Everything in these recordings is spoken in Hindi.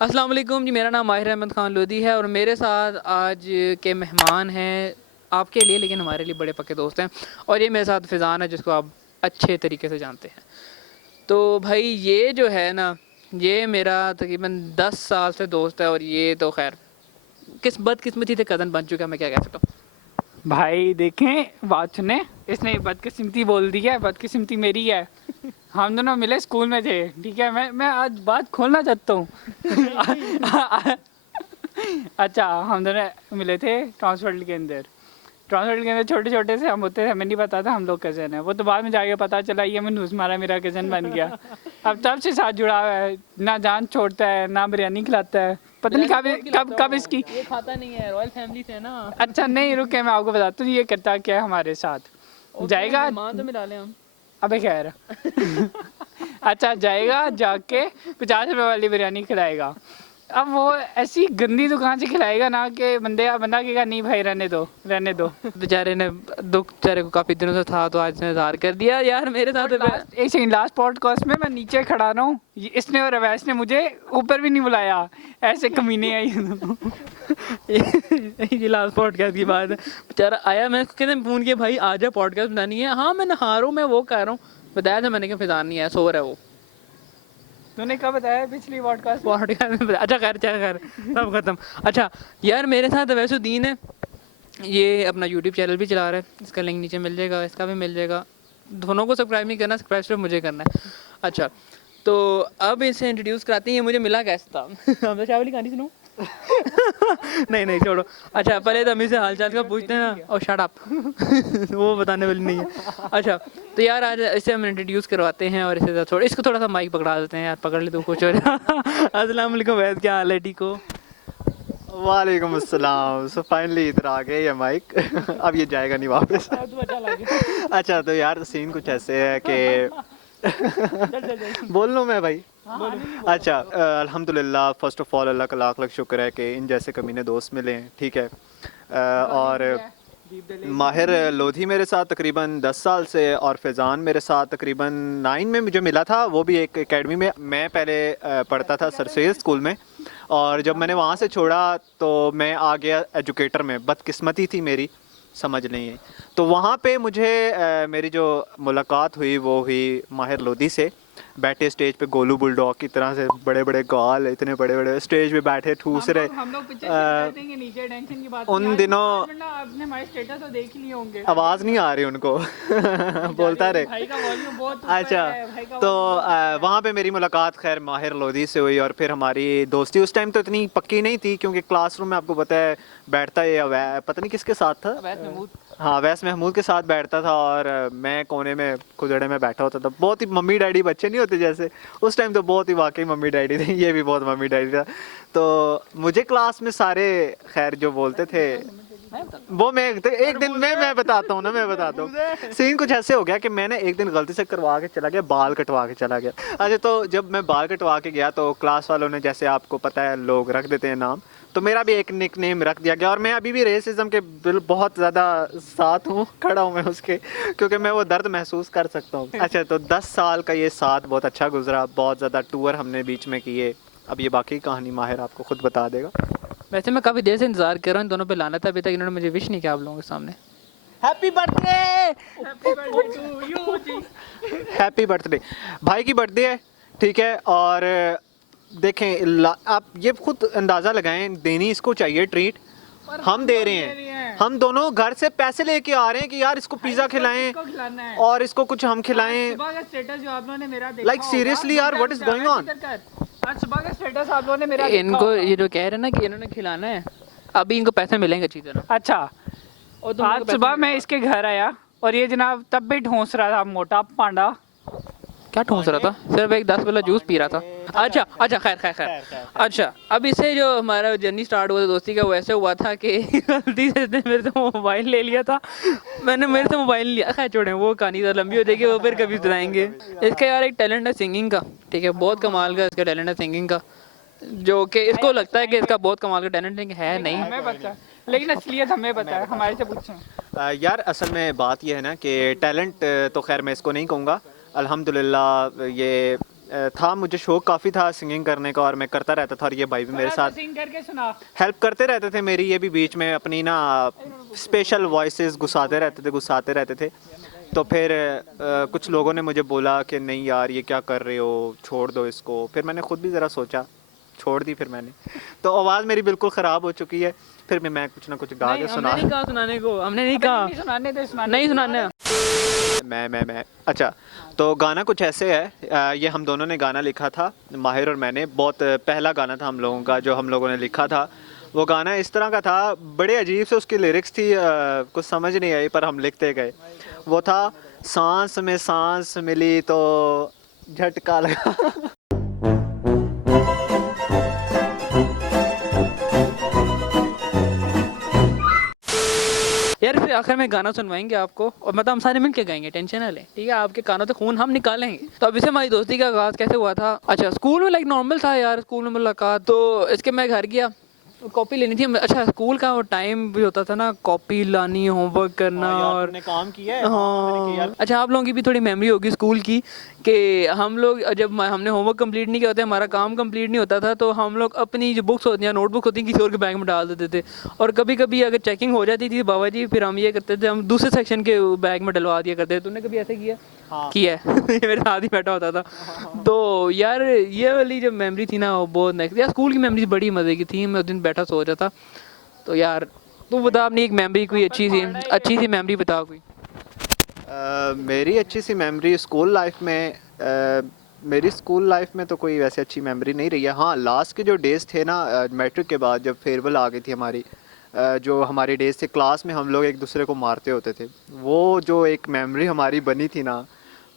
अस्सलाम वालेकुम जी, मेरा नाम माहिर अहमद ख़ान लोधी है और मेरे साथ आज के मेहमान हैं आपके लिए, लेकिन हमारे लिए बड़े पक्के दोस्त हैं। और ये मेरे साथ फ़िज़ान है जिसको आप अच्छे तरीके से जानते हैं। तो भाई ये जो है ना, ये मेरा तकरीबन 10 साल से दोस्त है और ये तो खैर बदकिस्मती से कज़न बन चुका है, मैं क्या कह सकता हूँ। भाई देखें बात सुने, इसने बदकिस्मती बोल दी है, बदकिस्मती मेरी है। हम दोनों मिले स्कूल में थे, ठीक है। मैं आज बात खोलना चाहता हूँ। अच्छा, हम दोनों मिले थे ट्रांसवर्ल्ड के अंदर। ट्रांसवर्ल्ड के अंदर छोटे छोटे से हम होते थे, हमें नहीं पता था हम लोग कज़न है। वो तो बाद में जाके पता चला ये मनूस मारा मेरा कज़न बन गया। अब तब से साथ जुड़ा हुआ है, ना जान छोड़ता है ना बिरयानी खिलाता है। पता नहीं कब इसकी ये खाता नहीं है, रॉयल फैमिली से है ना। अच्छा नहीं रुके, मैं आपको बताता हूँ ये करता क्या है हमारे साथ। जाएगा माँ तो मिला लें हम। अबे खैर। अच्छा जाएगा, जाके 50 रुपए वाली बिरयानी खिलाएगा। अब वो ऐसी गंदी दुकान से खिलाएगा ना कि बंदा कहेगा नहीं भाई रहने दो रहने दो। बेचारे ने दुख बेचारे को काफ़ी दिनों से था, तो आज इसने इज़हार कर दिया। यार मेरे साथ एक सेकंड, लास्ट पॉडकास्ट में मैं नीचे खड़ा रहा हूँ, इसने और अवैस ने मुझे ऊपर भी नहीं बुलाया। ऐसे कमीने आई। ये लास्ट पॉडकास्ट की बात है। बेचारा आया, मैं कहते फ़ोन किया भाई आ जा पॉडकास्ट बनानी है। हाँ मैं नहा रहा हूँ, मैं वो कह रहा हूँ। बताया था मैंने कि फिजान नहीं है, सो रहा है वो। तूने कब बताया पिछली पॉडकास्ट में? अच्छा खैर सब खत्म। अच्छा यार मेरे साथ अवैसुद्दीन है, ये अपना यूट्यूब चैनल भी चला रहा है, इसका लिंक नीचे मिल जाएगा, इसका भी मिल जाएगा। दोनों को सब्सक्राइब नहीं करना, सब्सक्राइब सिर्फ मुझे करना है। अच्छा तो अब इसे इंट्रोड्यूस कराते हैं। ये मुझे मिला कैसे था? हम तो शाह वाली कहानी सुनूं? नहीं छोड़ो। अच्छा पहले तो हम इसे हाल चाल का पूछते हैं ना, और शट अप। वो बताने वाली नहीं है। अच्छा तो यार आज इसे हम इंट्रोड्यूस करवाते हैं और इसे थोड़ा इसको थोड़ा सा माइक पकड़ा देते हैं। यार पकड़ ले, तू खुश हो जा। अस्सलाम वालेकुम वैद, क्या हाल है? ठीक हो? वालेकुम अस्सलाम। सो फाइनली इधर आ गए ये माइक। अब ये जाएगा नहीं वापस। अच्छा तो यार सीन कुछ ऐसे है कि बोल लूँ मैं भाई? अच्छा अल्हम्दुलिल्लाह, फ़र्स्ट ऑफ़ ऑल अल्लाह का लाख लाख शुक्र है कि इन जैसे कमीने दोस्त मिले हैं, ठीक है। और माहिर लोधी मेरे साथ तकरीबन 10 साल से और फैज़ान मेरे साथ तकरीबन 9 में मुझे मिला था। वो भी एक एकेडमी में। मैं पहले पढ़ता था सर सैयद स्कूल में, और जब मैंने वहाँ से छोड़ा तो मैं आ गया एजुकेटर में। बदकिस्मती थी मेरी, समझ नहीं है। तो वहाँ पे मुझे मेरी जो मुलाकात हुई वो हुई माहिर लोधी से। बैठे स्टेज पे गोलू बुलडॉग की तरह से, बड़े बड़े गाल, इतने बड़े बड़े स्टेज पे बैठे ठूस रहे। हम लोग पिक्चर नीचे, टेंशन की बात उन नहीं। दिनों आपने हमारे स्टेटस तो देख ही लिए होंगे। आवाज़ नहीं आ रही उनको। बोलता रहे। भाई का वॉल्यूम बहुत ऊपर अच्छा है, भाई का तो वॉल्यूम वहाँ पे मेरी मुलाकात खैर माहिर लोधी से हुई, और फिर हमारी दोस्ती उस टाइम तो इतनी पक्की नहीं थी, क्योंकि क्लासरूम में आपको पता है बैठता ये पता नहीं किसके साथ था। हाँ वैस महमूद के साथ बैठता था, और मैं कोने में खुदड़े में बैठा होता था। बहुत ही मम्मी डैडी बच्चे नहीं होते जैसे, उस टाइम तो बहुत ही वाकई मम्मी डैडी थे। ये भी बहुत मम्मी डैडी था। तो मुझे क्लास में सारे खैर जो बोलते थे वो मैं तो एक दिन मैं बताता हूँ ना, मैं बताता हूँ। सीन कुछ ऐसे हो गया कि मैंने एक दिन गलती से करवा के चला गया, बाल कटवा के चला गया। अच्छा तो जब मैं बाल कटवा के गया तो क्लास वालों ने, जैसे आपको पता है लोग रख देते हैं नाम, तो मेरा भी एक निक नेम रख दिया गया। और मैं अभी भी रेसिज्म के बहुत ज़्यादा साथ हूँ, खड़ा हूँ मैं उसके, क्योंकि मैं वो दर्द महसूस कर सकता हूँ। अच्छा तो 10 साल का ये साथ बहुत अच्छा गुजरा, बहुत ज़्यादा टूर हमने बीच में किए। अब ये बाकी कहानी माहिर आपको खुद बता देगा। वैसे मैं काफ़ी देर से इंतज़ार कर रहा हूँ इन दोनों पे लाना था, अभी तक इन्होंने मुझे विश नहीं किया आप लोगों के सामने। Happy birthday. Happy birthday. भाई की बर्थडे है, ठीक है। और देखें आप ये खुद अंदाज़ा लगाएं, देनी इसको चाहिए ट्रीट, हम दे रहे हैं। हम दोनों घर से पैसे लेके आ रहे हैं कि यार इसको पिज़्ज़ा खिलाएं और इसको कुछ हम खिलाएं। स्टेटस जो आप लोगों ने मेरा देखा लाइक सीरियसली यार, व्हाट इज गोइंग ऑन? आज सुबह का स्टेटस आप लोगों ने मेरा इनको ये जो कह रहे हैं ना कि इन्होंने खिलाना है, अभी इनको पैसे मिलेंगे अच्छी तरह। अच्छा और आज सुबह मैं इसके घर आया और ये जनाब तब भी ढोंस रहा था, मोटा पांडा। क्या ठूस रहा था? सिर्फ एक 10 वाला जूस पी रहा था। अच्छा खैर। अच्छा अब इससे जो हमारा जर्नी स्टार्ट हुआ था दोस्ती का, वो ऐसे हुआ था कि गलती से इसने मेरे से मोबाइल ले लिया था। मैंने मेरे से मोबाइल लिया। खैर छोड़ें, वो कहानी तो लंबी हो जाएगी, वो फिर कभी सुनाएंगे। इसका यार एक टैलेंट है सिंगिंग का, ठीक है, बहुत कमाल का इसका टैलेंट है सिंगिंग का, जो कि इसको लगता है कि इसका बहुत कमाल का टैलेंट है नहीं। हमें पता है, लेकिन असलियत हमें पता है, हमारे से पूछें। यार असल में बात यह है ना कि टैलेंट तो खैर मैं इसको नहीं कहूँगा। अल्हम्दुलिल्लाह ये था, मुझे शौक काफ़ी था सिंगिंग करने का और मैं करता रहता था और ये भाई भी मेरे साथ सिंग करके सुना। हेल्प करते रहते थे मेरी। ये भी बीच में अपनी ना स्पेशल वॉइसेस गुस्साते रहते थे। तो फिर कुछ लोगों ने मुझे बोला कि नहीं यार ये क्या कर रहे हो, छोड़ दो इसको। फिर मैंने खुद भी ज़रा सोचा, छोड़ दी फिर मैंने। तो आवाज़ मेरी बिल्कुल ख़राब हो चुकी है, फिर भी मैं कुछ ना कुछ गा के सुना। हमने नहीं कहा सुनाने को, हमने नहीं कहा, सुनाने थे सुनाने। नहीं सुनाने। मैं अच्छा, तो गाना कुछ ऐसे है, ये हम दोनों ने गाना लिखा था, माहिर और मैंने। बहुत पहला गाना था हम लोगों का जो हम लोगों ने लिखा था। वो गाना इस तरह का था, बड़े अजीब से उसकी लिरिक्स थी, कुछ समझ नहीं आई पर हम लिखते गए। वो था, सांस में सांस मिली तो झटका लगा। यार फिर आखिर में गाना सुनवाएंगे आपको, और मतलब हम सारे मिलके गाएंगे, टेंशन ना लें, ठीक है? आपके कानों से खून हम निकालेंगे। तो अब इससे हमारी दोस्ती का आगाज़ कैसे हुआ था? अच्छा, स्कूल में लाइक नॉर्मल था यार, स्कूल में मुलाकात। तो इसके मैं घर गया, कॉपी लेनी थी। अच्छा, स्कूल का वो टाइम भी होता था ना, कॉपी लानी, होमवर्क करना। और काम किया है। हाँ, अच्छा, आप लोगों की भी थोड़ी मेमोरी होगी स्कूल की कि हम लोग जब हमने होमवर्क कंप्लीट नहीं किया होता, हमारा काम कंप्लीट नहीं होता था, तो हम लोग अपनी जो बुक्स होती हैं, नोटबुक होती हैं, किसी और के बैग में डाल देते थे। और कभी कभी अगर चेकिंग हो जाती थी बाबा जी, फिर हम ये करते थे, हम दूसरे सेक्शन के बैग में डलवा दिया करते थे। तुमने कभी ऐसे किया? हाँ। किया है। ये मेरे साथ ही बैठा होता था। तो यार ये वाली जो मेमोरी थी ना, वो बहुत नेक्स्ट यार, स्कूल की मेमोरी बड़ी मज़े की थी। मैं उस दिन बैठा सोच रहा था, तो यार तू बता अपनी एक मेमोरी, कोई अच्छी सी मेमोरी बता कोई। मेरी अच्छी सी मेमोरी स्कूल लाइफ में, मेरी स्कूल लाइफ में तो कोई वैसे अच्छी मेमोरी नहीं रही है। हाँ, लास्ट के जो डेज़ थे ना, मैट्रिक के बाद जब फेयरवेल आ गई थी हमारी, जो हमारे डेज़ थे क्लास में हम लोग एक दूसरे को मारते होते थे, वो जो एक मेमोरी हमारी बनी थी ना,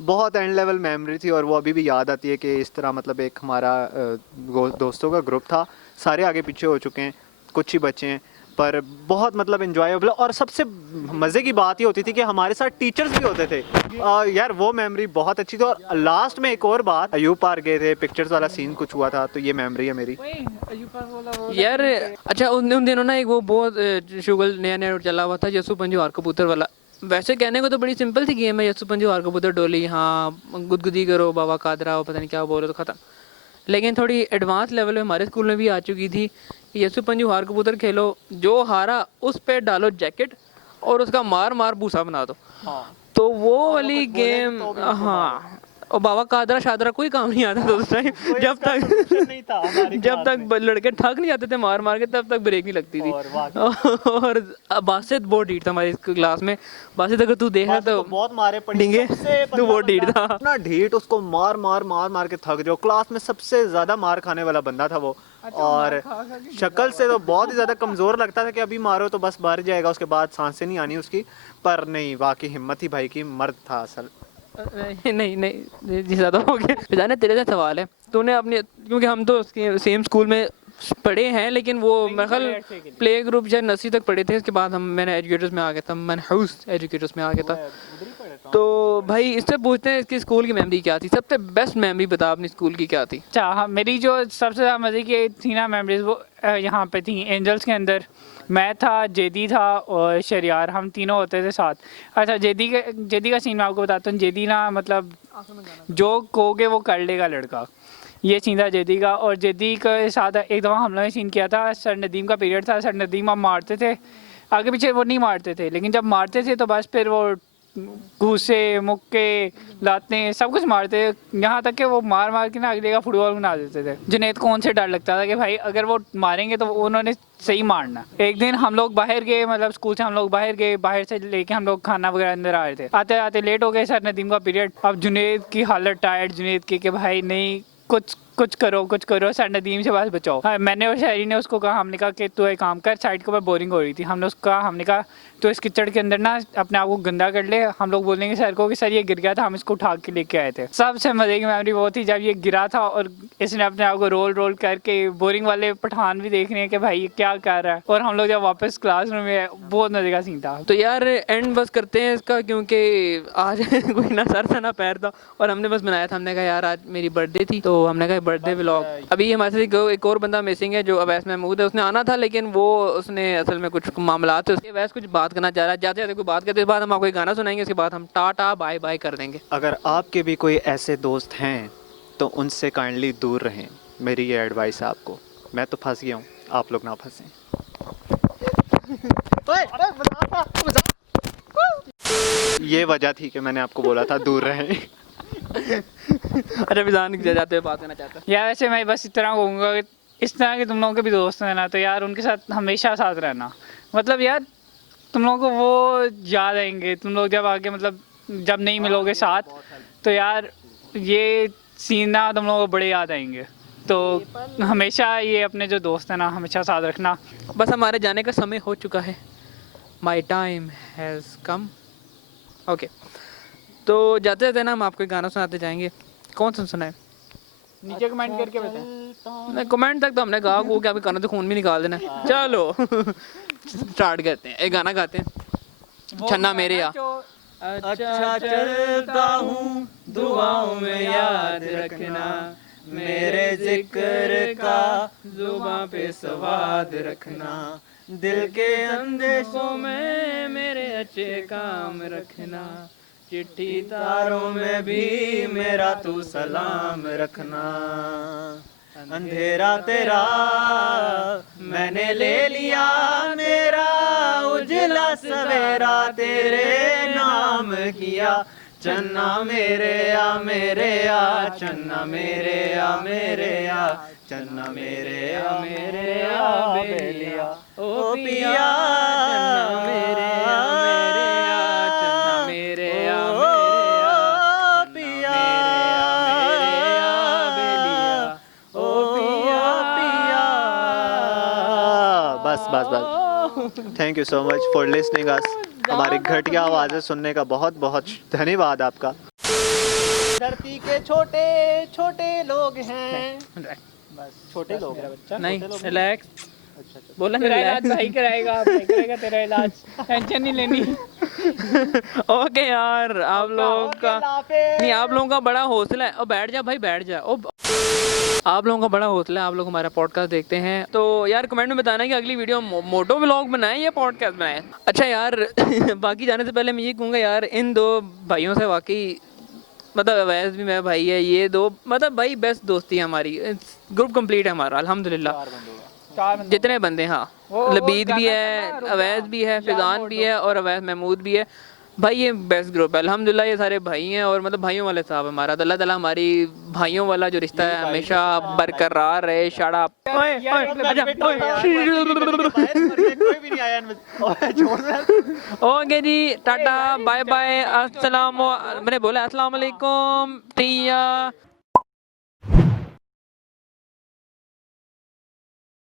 बहुत एंड लेवल मेमोरी थी। और वो अभी भी याद आती है कि इस तरह मतलब एक हमारा दोस्तों का ग्रुप था, सारे आगे पीछे हो चुके हैं, कुछ ही बचे हैं, पर बहुत मतलब इन्जॉयबल। और सबसे मज़े की बात ये होती थी कि हमारे साथ टीचर्स भी होते थे। यार वो मेमोरी बहुत अच्छी थी। और लास्ट में एक और बात, अयूब पार्क गए थे, पिक्चर्स वाला सीन कुछ हुआ था, तो ये मेमोरी है मेरी। यार अच्छा, उन दिनों ना एक वो बहुत शुगल नया नया चला हुआ था, यसु पंजू हार कबूतर वाला। वैसे कहने को तो बड़ी सिंपल सी गेम है, यसु पंजू हार कबूतर डोली, हाँ गुदगुदी करो, बाबा कादरा हो, पता नहीं क्या बोलो, तो ख़त्म। लेकिन थोड़ी एडवांस लेवल में हमारे स्कूल में भी आ चुकी थी कि यसु पंजू हार कबूतर खेलो, जो हारा उस पे डालो जैकेट और उसका मार मार भूसा बना दो। हाँ। तो वो वाली गेम, हाँ। और बाबा कादरा शादरा कोई काम नहीं आता था उस टाइम, नहीं था जब तक लड़के थक नहीं जाते थे मार मार के, तब तक ब्रेक नहीं लगती थी। और बासित बहुत ढीठ था हमारी क्लास में। बासित अगर तू देखा तो बहुत मारे डिंगे, तू बहुत ढीठ था। इतना ढीठ, उसको मार मार मार मार के थक जाओ। क्लास में सबसे ज्यादा मार खाने वाला बंदा था वो। और शक्ल से तो बहुत ही ज्यादा कमजोर लगता था कि अभी मारो तो बस मर जाएगा, उसके बाद सांसें नहीं आनी उसकी। पर नहीं, वाकई हिम्मत ही भाई की, मर्द था असल। नहीं जी, ज़्यादा हो गया। जाने तेरे से सवाल है, तूने अपने, क्योंकि हम तो सेम स्कूल में पढ़े हैं, लेकिन वो मेरे ख्याल प्ले ग्रुप या नर्सरी तक पढ़े थे। इसके बाद मैंने एजुकेटर्स में आ गया था, मैंने हाउस एजुकेटर्स में आ गया था। तो भाई इससे पूछते हैं इसकी स्कूल की मेमोरी क्या थी, सबसे बेस्ट मेमोरी बता अपनी स्कूल की क्या थी? अच्छा, हाँ, मेरी जो सबसे ज़्यादा मज़े की थी ना मेमोरीज, वो यहाँ पे थी एंजल्स के अंदर। मैं था, जेदी था और शरियार, हम तीनों होते थे साथ। अच्छा, जेदी का सीन मैं आपको बताता हूँ। जेदी ना मतलब जो कहोगे वो कर लेगा लड़का, ये सीन था जेदी का। और जेदी के साथ एक दफ़ा हम लोगों ने सीन किया था, सर नदीम का पीरियड था, सर नदीम हम मारते थे, आगे पीछे वो नहीं मारते थे, लेकिन जब मारते थे तो बस फिर वो घूसे, मुक्के, लातें, सब कुछ मारते, यहाँ तक कि वो मार मार के ना अगले का फुटबॉल बना देते थे। जुनैद को उनसे डर लगता था कि भाई अगर वो मारेंगे तो उन्होंने सही मारना। एक दिन हम लोग बाहर गए, मतलब स्कूल से हम लोग बाहर गए, बाहर से लेके हम लोग खाना वगैरह अंदर आ रहे थे, आते आते लेट हो गए, सर नदीम का पीरियड। अब जुनैद की हालत टायर्ड, जुनैद की कि भाई नहीं, कुछ करो, सर नदीम से बस बचाओ। हाँ, मैंने और शायरी ने उसको कहा, हमने कहा कि तू एक काम कर, साइड के ऊपर बोरिंग हो रही थी, हमने कहा तो इस कीचड़ के अंदर ना अपने आप को गंदा कर ले, हम लोग बोलेंगे सर को कि सर ये गिर गया था, हम इसको उठा के लेके आए थे। सबसे मजे की मेमोरी वो थी जब ये गिरा था और इसने अपने आप को रोल करके, बोरिंग वाले पठान भी देख रहे हैं कि भाई ये क्या कर रहा है, और हम लोग जब वापस क्लासरूम में, बहुत मजे का सीन था। तो यार एंड बस करते हैं इसका, क्योंकि आज कोई ना सर था ना पैर था, और हमने बस बनाया था। हमने कहा यार आज मेरी बर्थडे थी, तो हमने कहा बर्थडे व्लॉग। अभी हमारे साथ एक और बंदा मिसिंग है जो अवैस महमूद है, उसने आना था लेकिन वो उसने असल में कुछ मामला थे उसके, अवैस कुछ बात करना चाह रहा है। जाते जाते कोई बात करते, इसके बाद हम आपको एक गाना सुनाएंगे, उसके बाद हम टाटा बाय बाय कर देंगे। अगर आपके भी कोई ऐसे दोस्त हैं तो उनसे काइंडली दूर रहें, मेरी ये एडवाइस है आपको। मैं तो फंस गया हूँ, आप लोग ना फंसें। ये वजह थी कि मैंने आपको बोला था दूर रहें। अच्छा फिजान जाते हुए बात करना चाहता हूँ। यार वैसे मैं बस इतना कहूँगा कि इस तरह के तुम लोगों के भी दोस्त हैं ना, तो यार उनके साथ हमेशा साथ रहना। मतलब यार तुम लोगों को वो याद आएंगे, तुम लोग जब आगे मतलब जब नहीं मिलोगे साथ, तो यार ये सीन ना तुम लोगों को बड़े याद आएंगे। तो हमेशा ये अपने जो दोस्त हैं ना हमेशा साथ रखना। बस हमारे जाने का समय हो चुका है, my time has come. Okay, तो जाते जाते ना हम आपको एक गाना सुनाते जाएंगे। कौन सा सुनाए? नीचे कमेंट करके बताएं। नहीं, कमेंट तक तो हमने गा गो कि आपके कानों से खून भी निकाल देना है। चलो स्टार्ट करते हैं, एक गाना गाते हैं। छन्ना मेरे या अच्छा चलता हूँ, दुआओं में याद रखना, मेरे जिक्र का जुबां पे सवाद रखना, दिल के अंदेशों में मेरे अच्छे काम रखना, चिट्ठी तारों में भी मेरा तू सलाम रखना, अंधेरा तेरा मैंने ले लिया, मेरा उजला सवेरा तेरे नाम किया, चन्ना मेरे आ मेरे आ, चन्ना मेरे आ मेरे आ, चन्ना मेरे आ मेरे आ बेलिया, ओ पिया चन्ना मेरे आ मेरे आ, चन्ना मेरे आ मेरे आ, पिया मेरे आ बेलिया, ओ पिया पिया। बस बस बस, thank you so much for listening अस। हमारी घटिया आवाज़ें सुनने का बहुत बहुत धन्यवाद आपका। धरती के छोटे छोटे लोग हैं, बस छोटे लोग हैं। नहीं रिलैक्स, बोला तेरा इलाज भाई कराएगा, भाई करेगा तेरा इलाज, टेंशन नहीं लेनी। ओके यार, आप लोगों का नहीं, आप लोगों का बड़ा हौसला है। ओ बैठ जा भाई, बैठ जा। ओ आप लोगों का बड़ा हौसला है, आप लोग हमारा पॉडकास्ट देखते हैं। तो यार कमेंट में बताना कि अगली वीडियो मोटो व्लॉग बनाएं या पॉडकास्ट बनाएं। अच्छा यार बाकी जाने से पहले मैं ये कहूँगा यार, इन दो भाइयों से वाकई मतलब अवैस भी मेरा भाई है, ये दो मतलब भाई बेस्ट दोस्ती है हमारी। ग्रुप कंप्लीट है हमारा अल्हम्दुलिल्लाह, जितने बंदे, हाँ लबीद भी है, अवैस भी है, फिजान भी है और अवैस महमूद भी है। भाई ये बेस्ट ग्रुप है अल्हम्दुलिल्लाह, ये सारे भाई हैं और मतलब भाइयों वाले साहब हमारा। तो अल्लाह ताला हमारी भाइयों वाला जो रिश्ता है हमेशा बरकरार रहे। शाड़ा ओके जी, टाटा बाय बाय, अस्सलाम, मैंने बोला अस्सलाम वालेकुम, टिया।